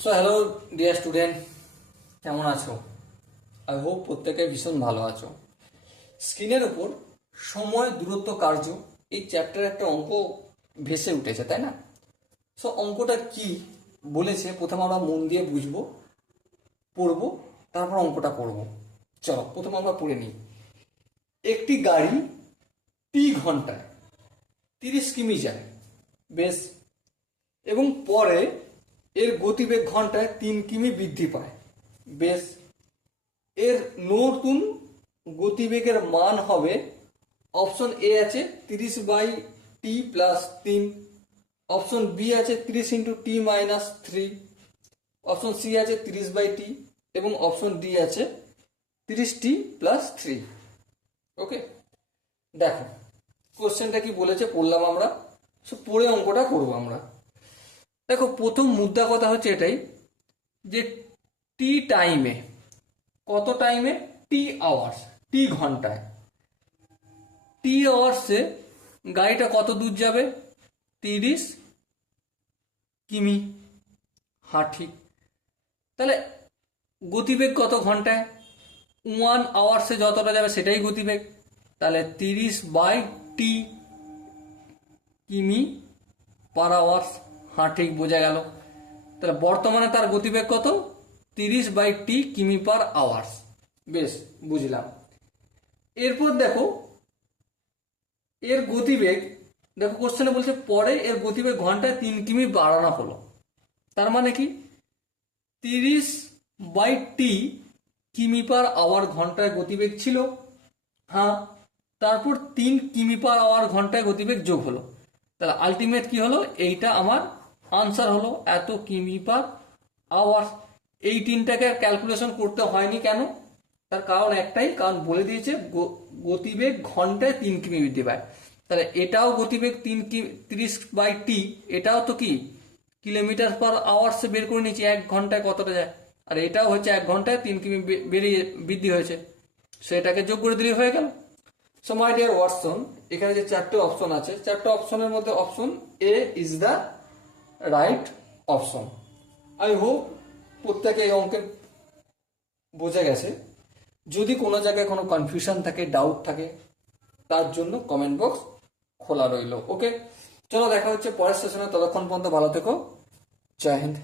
So hello dear student, কেমন আছো? I hope প্রত্যেকে ভীষণ ভালো আছো। স্ক্রিনের উপর সময় দূরত্ব কার্য এই চ্যাপ্টারে একটা অঙ্ক ভেসে উঠেছে, তাই না? সো অঙ্কটা কি বলেছে প্রথমে আমরা মন দিয়ে বুঝবো, পড়বো, তারপর অঙ্কটা করবো। চলো প্রথমে আমরা পড়ে নিই। একটি গাড়ি ঘন্টায় 30 কিমি যায়, বেশ, এবং পরে এর গতিবেগ ঘন্টায় 3 কিমি বৃদ্ধি পায়, বেশ। এর নতুন গতিবেগের মান হবে, অপশন এ আছে 30/t+3, অপশন বি আছে 30 × t-3, অপশন সি আছে 30/t এবং অপশন ডি আছে 30t+3। ওকে, দেখো কোশ্চেনটা কি বলেছে পড়লাম আমরা, সো পড়ে অঙ্কটা করবো আমরা। দেখো প্রথম মুদ্রা কথা হচ্ছে এটাই যে টি টাইমে, কত টাইমে? টি আওয়ার্স, টি ঘন্টায়, টি আওয়ার্সে গাড়িটা কত দূর যাবে? 30 কিমি। হ্যাঁ ঠিক। তাহলে গতিবেগ কত ঘন্টায়? 1 আওয়ার্সে যতটা যাবে সেটাই গতিবেগ, তাহলে 30/t কিমি/আওয়ার্স। হ্যাঁ ঠিক, বোঝা গেল। তাহলে বর্তমানে তার গতিবেগ কত? 30/t কিমি/আওয়ার্স। বেশ, বুঝলাম। এরপর দেখো এর গতিবেগ, দেখো কোশ্চেনে বলছে পরে এর গতিবেগ ঘন্টায় 3 কিমি বাড়ানো হলো। তার মানে কি? 30/t কিমি/আওয়ার ঘন্টায় গতিবেগ ছিল, হ্যাঁ, তারপর 3 কিমি/আওয়ার ঘন্টায় গতিবেগ যোগ হলো। তাহলে আলটিমেট কি হলো? এইটা আমার আনসার হলো, এত কিমি/আওয়ার। এই তিনটাকে ক্যালকুলেশন করতে হয়নি কেন? তার কারণ একটাই, কারণ বলে দিয়েছে গতিবেগ ঘন্টায় 3 কিমি বৃদ্ধি পায়। তাহলে এটাও গতিবেগ 30/t, এটাও তো কি কিলোমিটার/আওয়ার্সে বের করে নিয়েছি 1 ঘন্টায় কতটা যায়, আর এটাও হচ্ছে 1 ঘন্টায় 3 কিমি বৃদ্ধি হয়েছে, সেটাকে যোগ করে দিলেই হয়ে গেল। সো মাই ডিয়ার ওয়াটসন, এখানে যে 4টে অপশন আছে, 4টে অপশনের মধ্যে option A is the right option. I hope প্রত্যেকে এই অঙ্কের বোঝা গেছে। যদি কোনো জায়গায় কোনো কনফিউশন থাকে, ডাউট থাকে, তার জন্য কমেন্ট বক্স খোলা রইল। ওকে, চলো দেখা হচ্ছে পরের সেশনে, ততক্ষণ পর্যন্ত ভালো থেকো। জয় হিন্দ।